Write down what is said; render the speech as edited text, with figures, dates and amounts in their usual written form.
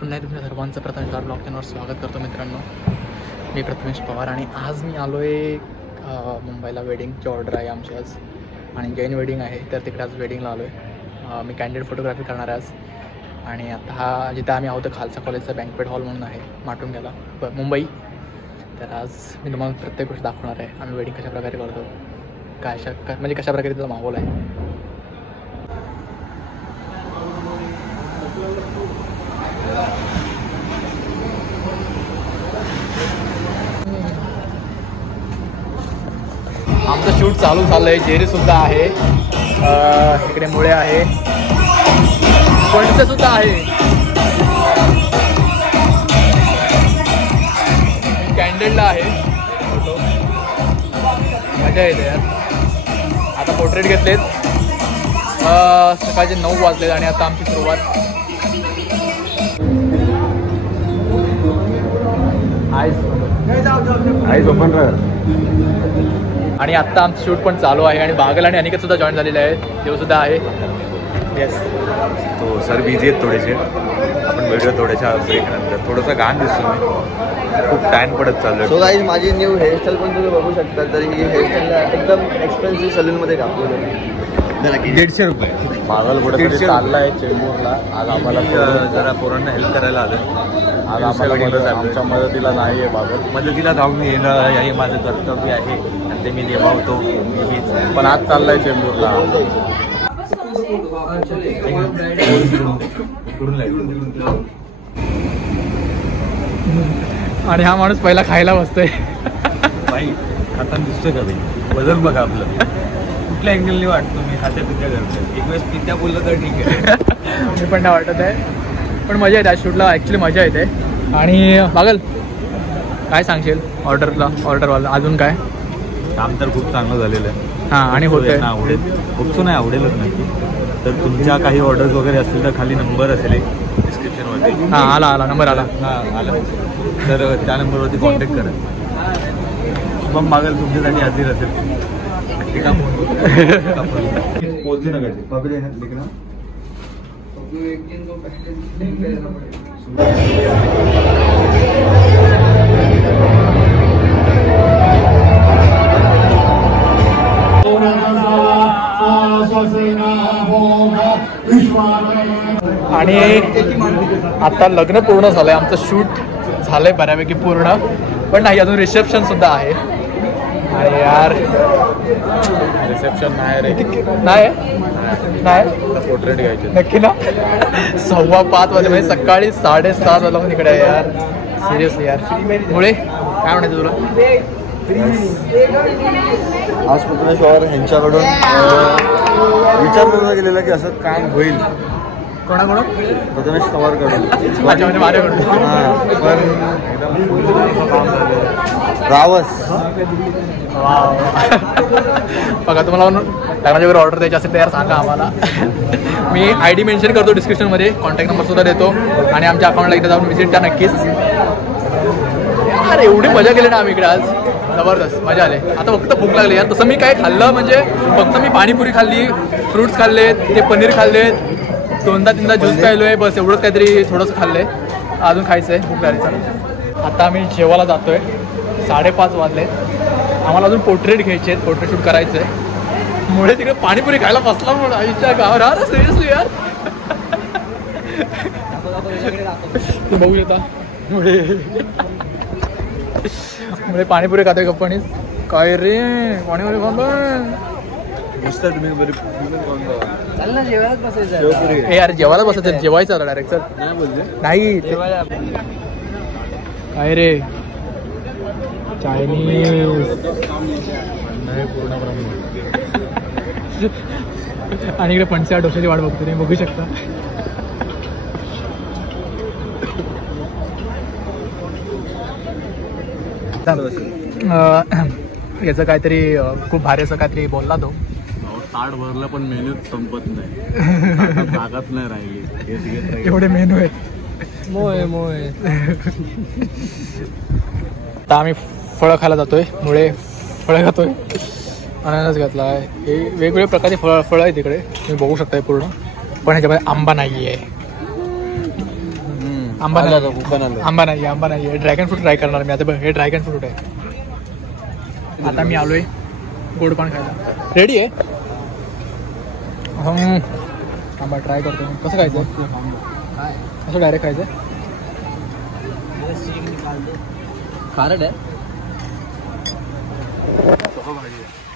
पुन्हा तुमच्या सर्वांचं प्रथम स्टार ब्लॉग चॅनलवर स्वागत करतो मित्रांनो. मी प्रथमेश पवार आणि आज मी आलो आहे मुंबईला. वेडिंगची ऑर्डर आहे आमची आज आणि जैन वेडिंग आहे, तर तिकडे आज वेडिंगला आलो आहे. मी कॅन्डिडेट फोटोग्राफी करणार आहे आज. आणि आता हा जिथं आम्ही आहोत खालसा कॉलेजचा बँक्वेट हॉल म्हणून आहे माटुंग्याला मुंबई. तर आज मी तुम्हाला प्रत्येक गोष्ट दाखवणार आहे. आम्ही वेडिंग कशाप्रकारे करतो, म्हणजे कशाप्रकारे त्याचा माहोल आहे. आमचं शूट चालू झालं आहे. जेरी सुद्धा आहे, इकडे मुळे आहे, पणसे सुद्धा आहे, कॅन्डलला आहे. मजा येते यार. आता पोर्ट्रेट घेतलेत. सकाळचे 9 वाजलेत आणि आता आमची सुरुवात. आईज ओपन राहा. आणि आत्ता आमचं शूट पण चालू आहे आणि बागल आणि अनिकेत सुद्धा जॉईन झालेले आहेत. देव सुद्धा आहे. येस, तो सर बिझी आहेत थोडेसे. आपण व्हिडिओ थोड्याशा ब्रेक नंतर थोडंसं घाण दिसतो मी, खूप टाइम पडत चालू आहे. सो गाईज माझी न्यू हेअरस्टाईल पण तुम्ही बघू शकता. तर ही हेअरस्टाईलला एकदम एक्सपेन्सिव्ह सलूनमध्ये कापलेलं आहे. 150 रुपये. मागल कुठे चालला आहे चेंबूरला. आज आम्हाला जरा पोरांना हेल्प करायला आलं. आज आम्हाला आमच्या मदतीला नाही आहे. बागल मदतीला जाऊन येणं हे माझं कर्तव्य आहे आणि ते मी निभावतो. पण आज चाललाय चेंबूरला. आणि हा माणूस पहिला खायला बसतोय. बाई खाताना दिसतोय का बाई? वजन बघा आपलं कुठल्या अँगलने वाटतो. मी खात्या पित्या करतो. एक वेळेस पित्या बोललं तर ठीक आहे. मी पण नाही वाटत आहे, पण मजा येते आज शूटला. ॲक्च्युली मजा येते. आणि बागल काय सांगशील ऑर्डरवाला? अजून काय? काम तर खूप चांगलं झालेलं आहे. हां, आणि होतं आवडेल. खूपसं नाही आवडेलच नक्की. तर तुमच्या काही ऑर्डर्स वगैरे असतील तर खाली नंबर असेल एक डिस्क्रिप्शनवरती. हां, आला नंबर आला. हां आला. तर त्या नंबरवरती कॉन्टॅक्ट करा. शुभम बागल तुमच्यासाठी हजर असेल. ठीक आहे. पोचले ना गाडी पापी देना लिखना. आणि आता लग्न पूर्ण झालंय. आमचं शूट झालंय बऱ्यापैकी पूर्ण, पण नाही अजून रिसेप्शन सुद्धा आहे. अरे यार रिसेप्शन नाही रे. नाही पोर्ट्रेट घ्यायचे नक्की ना. 5:15 वाजले म्हणजे सकाळी 7:30 वाजला पण इकडे यार. सिरियसली यार. मुळे काय म्हणायचं तुला? आज प्रथमेश पवार यांच्याकडून विचार केला गेलेला की असं काम होईल. कोणाकडून? प्रथमेश पवारकडून. अच्छा, म्हणजे माझ्याकडून. हां, पण रावस बघा, तुम्हाला लग्नाच्या वगैरे ऑर्डर द्यायची असेल तर यार सांगा आम्हाला. मी ID मेन्शन करतो डिस्क्रिप्शनमध्ये, कॉन्टॅक्ट नंबर सुद्धा देतो आणि आमच्या अकाउंटला इथे जाऊन व्हिजिट द्या नक्कीच. यार एवढी मजा केली ना आम्ही इकडे आज. जबरदस्त मजा आली. आता फक्त भूक लागली यार. तसं मी काय खाल्लं म्हणजे फक्त मी पाणीपुरी खाल्ली, फ्रूट्स खाल्ले, ते पनीर खाल्ले, 2-3दा ज्यूस प्यायलो आहे, बस एवढंच. काहीतरी थोडंसं खाल्लं आहे, अजून खायचं आहे. भूक लागली. आता आम्ही जेवायला जातो आहे. 5:30 वाजले. आम्हाला अजून पोर्ट्रेट घ्यायचे आहेत, फोटोशूट करायचं आहे. मुळे तिकडे पाणीपुरी खायला बसला म्हणून आईच्या गावावर. अरे सिरियसली यार. ते बघू शकता मुळे पाणीपुरी खाते कंपनीज. काय रे पाणीपुरी तुम्ही बरी हे यार जेवायला बसायचं. जेवायचं आता डायरेक्ट. सर नाही काय रे चायनीज आणि इकडे पणस्या डोशाची वाट बघतो तुम्ही बघू शकता. याचं काहीतरी खूप भारी असं काहीतरी बोलला तो. ताट भरलं पण मेन्यू संपत नाही. जागाच नाही राहिली. एवढे मेनू आहेत. मोय आता आम्ही फळं खायला जातोय. मुळे फळं खातोय. अननस घेतला आहे. हे वेगवेगळ्या प्रकारचे फळं आहेत तिकडे तुम्ही बघू शकताय पूर्ण. पण ह्याच्यामध्ये आंबा नाही आहे. आंबा आलं नाही आता, कुकन आलं. आंबा नाही आहे. ड्रॅगन फ्रूट ट्राय करणार मी आता. बघ हे ड्रॅगन फ्रूट आहे. आता मी आलोय गोड पान खायला. रेडी आहे. आंबा ट्राय करतो मी. कसं खायचं असं डायरेक्ट खायचं. खारट आहे. कसं भाजी आहे?